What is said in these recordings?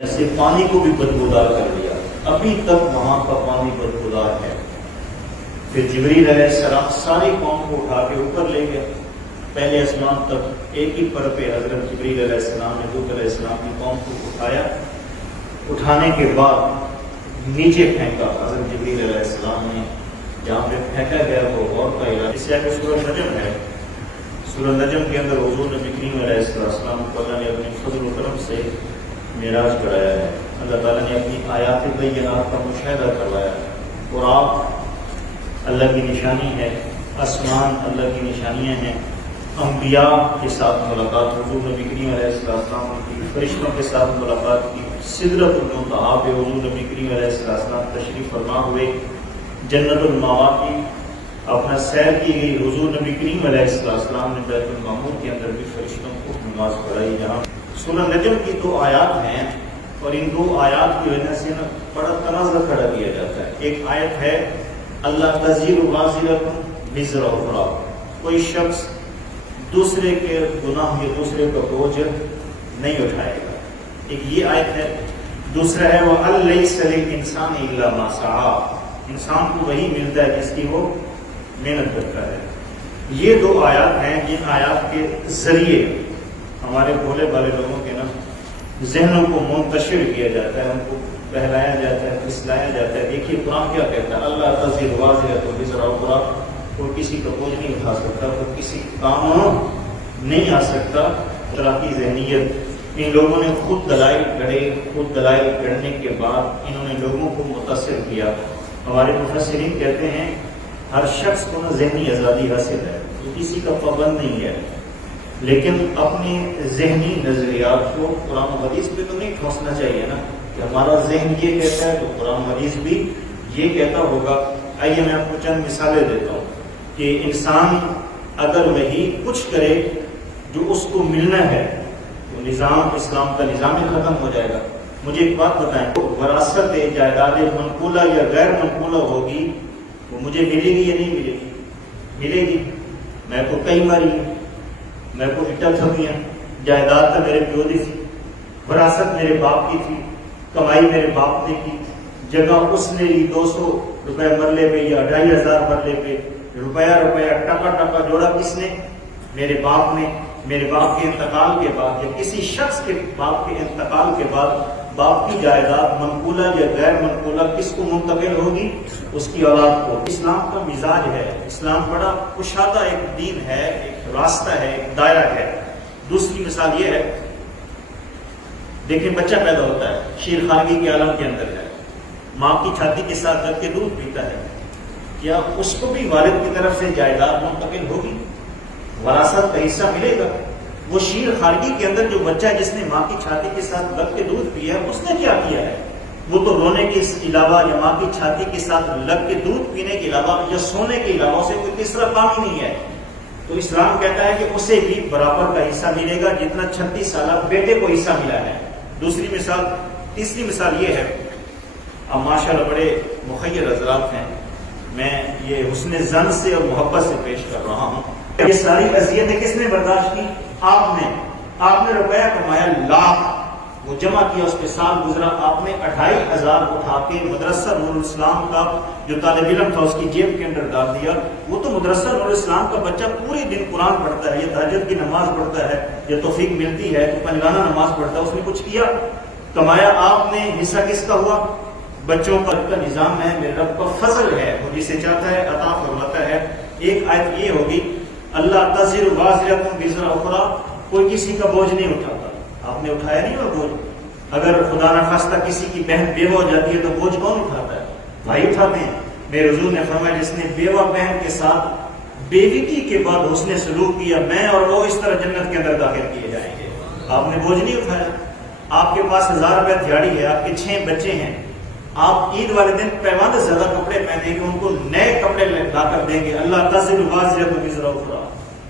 جیسے پانی کو بھی بدبودار کر دیا، ابھی تک وہاں کا پانی بدبودار ہے۔ پھر جبریل علیہ السلام ساری قوم کو اٹھا کے اوپر لے گئے، پہلے آسمان تک ایک ہی پر پہ حضرت جبریل علیہ السلام نے لوط علیہ السلام کی قوم کو اٹھایا، اٹھانے کے بعد نیچے پھینکا حضرت جبریل علیہ السلام نے، جہاں پہ پھینکا گیا وہ غور کا علاقہ، اس سے آگے سورہ نجم ہے، سورہ نجم کے اندر حضور نبی کریم علیہ السلام کو اللہ نے اپنے فضل و کرم سے معراج کرایا ہے، اللہ تعالیٰ نے اپنی آیات بینات کا مشاہدہ کروایا ہے، اور آپ اللہ کی نشانی ہے، آسمان اللہ کی نشانیاں ہیں، انبیاء کے ساتھ ملاقات، حضور نبی کریم علیہ السلام کی فرشتوں کے ساتھ ملاقات کی، سدرۃ المنتہا پہ حضور نبی کریم علیہ السلام تشریف فرما ہوئے، جنت المأوا کی اپنا سیر کی گئی، حضور نبی کریم علیہ السلام نے بیت المعمور کے اندر بھی فرشتوں کو نماز پڑھائی۔ جہاں سورہ نجم کی 2 آیات ہیں، اور ان 2 آیات کی وجہ سے بڑا تنازع کھڑا کیا جاتا ہے۔ ایک آیت ہے اللہ تزیر وازرۃ وزر اخری، کوئی شخص دوسرے کے گناہ یا دوسرے کا بوجھ نہیں اٹھائے گا، ایک یہ آیت ہے۔ دوسرا ہے وَأَن لَيْسَ لِلْإِنسَانِ إِلَّا مَا سَعَىٰ، انسان کو وہی ملتا ہے جس کی وہ محنت کرتا ہے۔ یہ 2 آیات ہیں جن آیات کے ذریعے ہمارے بھولے بھالے لوگوں کے ذہنوں کو منتشر کیا جاتا ہے، ان کو بہلایا جاتا ہے، پھسلایا جاتا ہے۔ دیکھیے قرآن کیا کہتا ہے، اللہ تزر وازرۃ وزر اخری، کوئی کسی کا بوجھ نہیں اٹھا سکتا، کوئی کسی کام نہیں آ سکتا۔ طرح کی ذہنیت ان لوگوں نے خود دلائل گڑھے، خود دلائل گڑھنے کے بعد انہوں نے لوگوں کو متاثر کیا۔ ہمارے مفسرین کہتے ہیں ہر شخص کو ذہنی آزادی حاصل ہے، وہ کسی کا پابند نہیں ہے، لیکن اپنے ذہنی نظریات کو قرآن و حدیث پہ تو نہیں ٹھونسنا چاہیے نا، کہ ہمارا ذہن یہ کہتا ہے تو قرآن و حدیث بھی یہ کہتا ہوگا۔ آئیے میں آپ کو چند مثالیں دیتا ہوں کہ انسان اگر وہی کچھ کرے جو اس کو ملنا ہے تو نظام اسلام کا نظام ہی ختم ہو جائے گا۔ مجھے ایک بات بتائیں، وراثت جائیداد منقولہ یا غیر منقولہ ہوگی وہ مجھے ملے گی یا نہیں ملے گی؟ ملے گی۔ میں کو کئی ماری، میں کو اٹا تھکیاں، جائیداد تو میرے پیو دی تھی، وراثت میرے باپ کی تھی، کمائی میرے باپ نے کی، جگہ اس نے لی 200 روپے مرلے پہ یا 2500 مرلے پہ، روپیہ ٹکا جوڑا کس نے؟ میرے باپ نے۔ میرے باپ کے انتقال کے بعد یا کسی شخص کے باپ کے انتقال کے بعد باپ کی جائیداد منقولہ یا غیر منقولہ کس کو منتقل ہوگی؟ اس کی اولاد کو۔ اسلام کا مزاج ہے، اسلام بڑا کشادہ ایک دین ہے، ایک راستہ ہے، ایک دائرہ ہے۔ دوسری مثال یہ ہے، دیکھیں بچہ پیدا ہوتا ہے، شیر خارگی کے عالم کے اندر ہے، ماں کی چھاتی کے ساتھ لگ کے دودھ پیتا ہے، کیا اس کو بھی والد کی طرف سے جائیداد منتقل ہوگی؟ وراثت کا حصہ ملے گا؟ وہ شیر خارگی کے اندر جو بچہ جس نے ماں کی چھاتی کے ساتھ لگ کے دودھ پیا ہے، اس نے کیا کیا ہے؟ وہ تو رونے کے علاوہ یا ماں کی چھاتی کے ساتھ لگ کے دودھ پینے کے علاوہ یا سونے کے علاوہ سے کوئی تیسرا کام ہی نہیں ہے۔ تو اسلام کہتا ہے کہ اسے بھی برابر کا حصہ ملے گا جتنا 36 سالہ بیٹے کو حصہ ملا ہے۔ تیسری مثال یہ ہے، اب ماشاءاللہ بڑے مخیر حضرات ہیں، میں یہ حسن ظن سے اور محبت سے پیش کر رہا ہوں۔ یہ ساری اذیتیں کس نے برداشت کی؟ آپ نے روپیہ کمایا لاکھ، وہ جمع کیا، اس پہ سال گزرا، آپ نے 2500 اٹھا کے مدرسہ نور الاسلام کا جو طالب علم تھا اس کی جیب کے اندر ڈال دیا۔ وہ تو مدرسہ نور الاسلام کا بچہ پورے دن قرآن پڑھتا ہے، یا تہجد کی نماز پڑھتا ہے، یا توفیق ملتی ہے تو پنجگانہ نماز پڑھتا ہے، اس نے کچھ کیا، کمایا آپ نے، حصہ کس کا ہوا؟ بچوں کا نظام ہے، میرے رب کا فضل ہے، وہ جسے چاہتا ہے عطا فرماتا ہے۔ ایک آیت یہ ہوگی اللہ تزر وازرۃ وزر اخری، کوئی کسی کا بوجھ نہیں اٹھاتا۔ آپ نے اٹھایا نہیں وہ بوجھ؟ اگر خدا نخواستہ کسی کی بہن بیوہ ہو جاتی ہے تو بوجھ کون اٹھاتا ہے؟ بھائی اٹھاتے ہیں۔ میرے حضور نے فرمایا جس نے بیوہ بہن کے ساتھ بیوگی کے بعد حسن سلوک کیا، میں اور وہ اس طرح جنت کے اندر داخل کیے جائیں گے۔ آپ نے بوجھ نہیں اٹھایا۔ آپ کے پاس 1000 روپے دیہڑی ہے، آپ کے 6 بچے ہیں، آپ عید والے دن پیمانے زیادہ کپڑے پہنیں گے، ان کو نئے کپڑے لا کر دیں گے۔ اللہ تزر وازرۃ وزر اخری،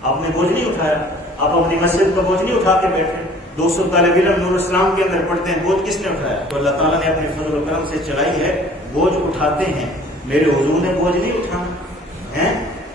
آپ نے بوجھ نہیں اٹھایا۔ آپ اپنی مسجد کا بوجھ نہیں اٹھا کے بیٹھے، 200 طالب علم نور اسلام کے اندر پڑھتے ہیں، بوجھ کس نے اٹھایا؟ تو اللہ تعالیٰ نے اپنے فضل و کرم سے چلائی ہے، بوجھ اٹھاتے ہیں۔ میرے حضور نے بوجھ نہیں اٹھانا ہے،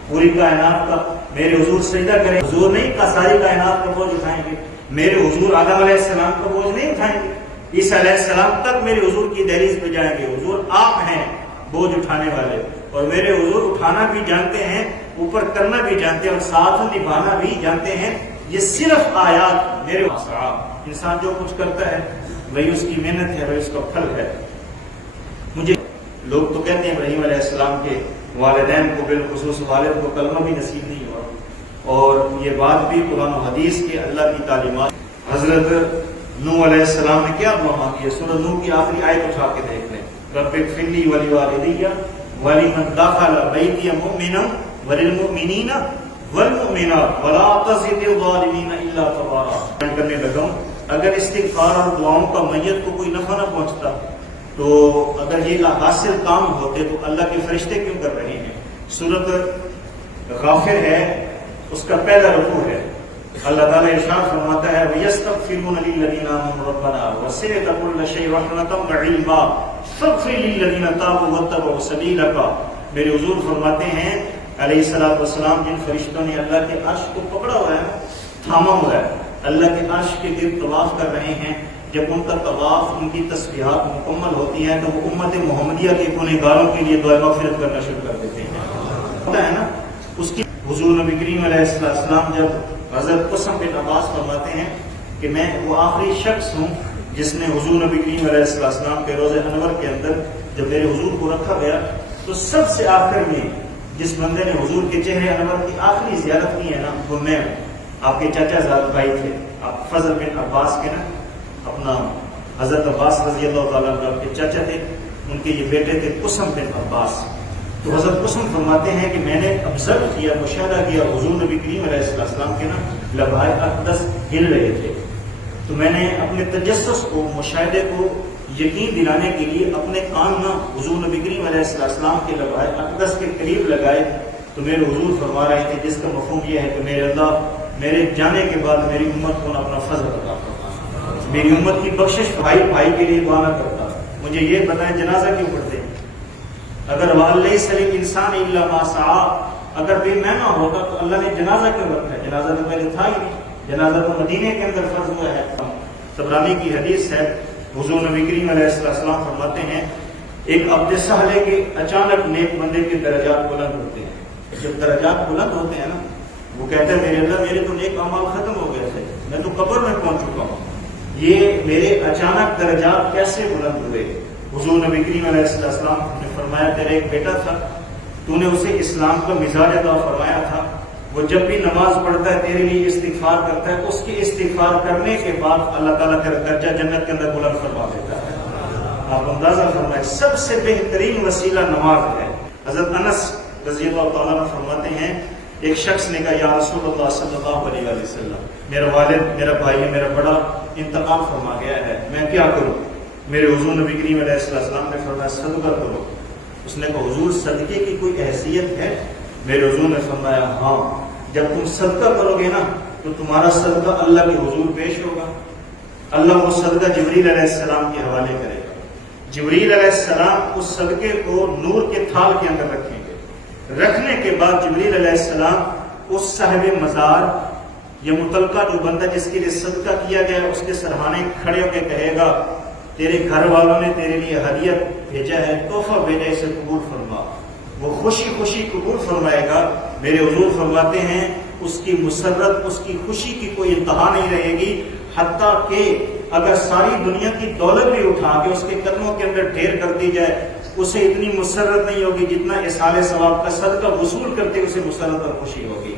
پوری کائنات کا میرے حضور سجدہ کریں، حضور نہیں کا ساری کائنات کا بوجھ اٹھائیں گے؟ میرے حضور آدم علیہ السلام کا بوجھ نہیں اٹھائیں گے؟ عیسیٰ علیہ السلام تک میرے حضور کی دہلیز پہ جائیں گے. حضور آپ ہیں بوجھ اٹھانے والے، اور میرے حضور اٹھانا بھی جانتے ہیں، اوپر کرنا بھی جانتے ہیں، اور ساتھ نبھانا بھی جانتے ہیں. یہ صرف آیات میرے انسان جو کچھ کرتا ہے وہی اس کی محنت ہے، وہی اس کا پھل ہے. مجھے لوگ تو کہتے ہیں ابراہیم علیہ السلام کے والدین کو، بالخصوص والد کو کلمہ بھی نصیب نہیں ہوا، اور یہ بات بھی قرآن و حدیث کے اللہ کی تعلیمات. حضرت نوح علیہ السلام نے کیا دعا مانگی ہے؟ سورہ نوح کی آخری آیت اٹھا کے دیکھ لیں. رب اغفر لی ولوالدی ولمن دخل بیتی مؤمنا وللمؤمنین والمؤمنات ولا تزد الظالمین الا تبارا. کرنے لگا ہوں اگر استغفار اور دعاؤں کا میت کو کوئی نفع نہ پہنچتا تو اگر یہ حاصل کام ہوتے تو اللہ کے فرشتے کیوں کر رہے ہیں؟ سورۃ غافر ہے، اس کا پہلا رکوع ہے. اللہ تعالیٰ ارشاد فرماتا ہے وَيَسْتَغْفِرُونَ لِلَّذِينَ آمَنُوا رَبَّنَا وَسِعْتَ كُلَّ شَيْءٍ رَحْمَةً وَعِلْمًا فَاغْفِرْ لِلَّذِينَ تَابُوا وَاتَّبَعُوا سَبِيلَكَ. میرے حضور فرماتے ہیں علیہ الصلوۃ والسلام، جن فرشتوں نے اللہ کے عرش کو پکڑا ہوا ہے، تھاما ہوا ہے، اللہ کے عرش کے گرد طواف کر رہے ہیں، جب ان کا طواف، ان کی تسبیحات مکمل ہوتی ہیں تو وہ امت محمدیہ کے گنہگاروں کے لیے دعائے مغفرت کرنا شروع کر دیتے ہیں. ہوتا ہے نا اس کی. حضور نبی کریم علیہ السلام جب حضرت قسم بن عباس فرماتے ہیں کہ میں وہ آخری شخص ہوں جس نے حضور نبی کریم علیہ السلام کے روضہ انور کے اندر جب میرے حضور کو رکھا گیا تو سب سے آخر میں جس بندے نے حضور کے چہرے انور کی آخری زیارت کی ہے نا وہ میں ہوں. آپ کے چچا زاد بھائی تھے، آپ فضل بن عباس کے نا، اپنا حضرت عباس رضی اللہ تعالیٰ عنہ کے چچا تھے، ان کے یہ بیٹے تھے قسم بن عباس. تو حضرت قسم فرماتے ہیں کہ میں نے ابزرو کیا، مشاہدہ کیا، حضور نبی کریم علیہ السلام کے نا لبائے اقدس ہل رہے تھے. تو میں نے اپنے تجسس کو، مشاہدے کو یقین دلانے کے لیے اپنے کان نہ حضور نبی کریم علیہ السلام کے لبائے اقدس کے قریب لگائے. تو میرے حضور فرما رہے تھے جس کا مفہوم یہ ہے کہ میرے اللہ میرے جانے کے بعد میری امت کو اپنا فضل عطا کرتا، میری امت کی بخشش بھائی بھائی کے لیے دعا نہ کرتا. مجھے یہ بتائیں جنازہ کیوں پڑھتے ہیں؟ اگر وَلَيْسَ الْإِنسَانِ إِلَّا مَا سَعَىٰ، اگر بے معنی ہوگا تو اللہ نے جنازہ کیوں رکھا ہے؟ جنازہ تو پہلے تھا ہی نہیں، جنازہ تو مدینے کے اندر فرض ہوا ہے. طبرانی کی حدیث ہے، حضور نبی کریم علیہ السلام فرماتے ہیں ایک عبد صالح کے اچانک نیک بندے کے درجات بلند ہوتے ہیں. جب درجات بلند ہوتے ہیں نا، وہ کہتے ہیں میرے اللہ میرے تو نیک اعمال ختم ہو گئے تھے، میں تو قبر میں پہنچ چکا ہوں، یہ میرے اچانک درجات کیسے بلند ہوئے؟ حضور نبی کریم علیہ السلام نے فرمایا تیرے ایک بیٹا تھا، تو نے اسے اسلام کا مزاج عطا فرمایا تھا، وہ جب بھی نماز پڑھتا ہے تیرے لیے استغفار کرتا ہے، اس کے استغفار کرنے کے بعد اللہ تعالیٰ کا درجہ جنت کے اندر بلند فرما دیتا ہے. آپ اندازہ فرمائیں سب سے بہترین وسیلہ نماز ہے. حضرت انس رضی اللہ تعالیٰ عنہ فرماتے ہیں ایک شخص نے کہا یا رسول اللہ صلی اللہ علیہ وسلم، میرا والد، میرا بھائی، میرا بڑا انتقال فرما گیا ہے، میں کیا کروں؟ میرے حضور نبی کریم علیہ السلام نے فرمایا صدقہ کرو. اس نے کہا حضور صدقے کی کوئی حیثیت ہے؟ میرے حضور نے فرمایا ہاں، جب تم صدقہ کرو گے نا تو تمہارا صدقہ اللہ کے حضور پیش ہوگا، اللہ وہ صدقہ جبریل علیہ السلام کے حوالے کرے گا. جبریل علیہ السلام اس صدقے کو نور کے تھال کے اندر رکھیں گے. رکھنے کے بعد جبریل علیہ السلام اس صاحب مزار یا متعلقہ جو بندہ جس کے لیے صدقہ کیا گیا اس کے سرہانے کھڑے ہو کے کہے گا تیرے گھر والوں نے تیرے لیے ہدیہ بھیجا ہے، تحفہ بھیجا، اسے قبول فرما. وہ خوشی خوشی قبول فرمائے گا. میرے حضور فرماتے ہیں اس کی مسرت، اس کی خوشی کی کوئی انتہا نہیں رہے گی، حتیٰ کہ اگر ساری دنیا کی دولت بھی اٹھا کے اس کے قدموں کے اندر ڈھیر کر دی جائے اسے اتنی مسرت نہیں ہوگی جتنا اصحال ثواب کا صدقہ وصول کرتے اسے مسرت اور خوشی ہوگی.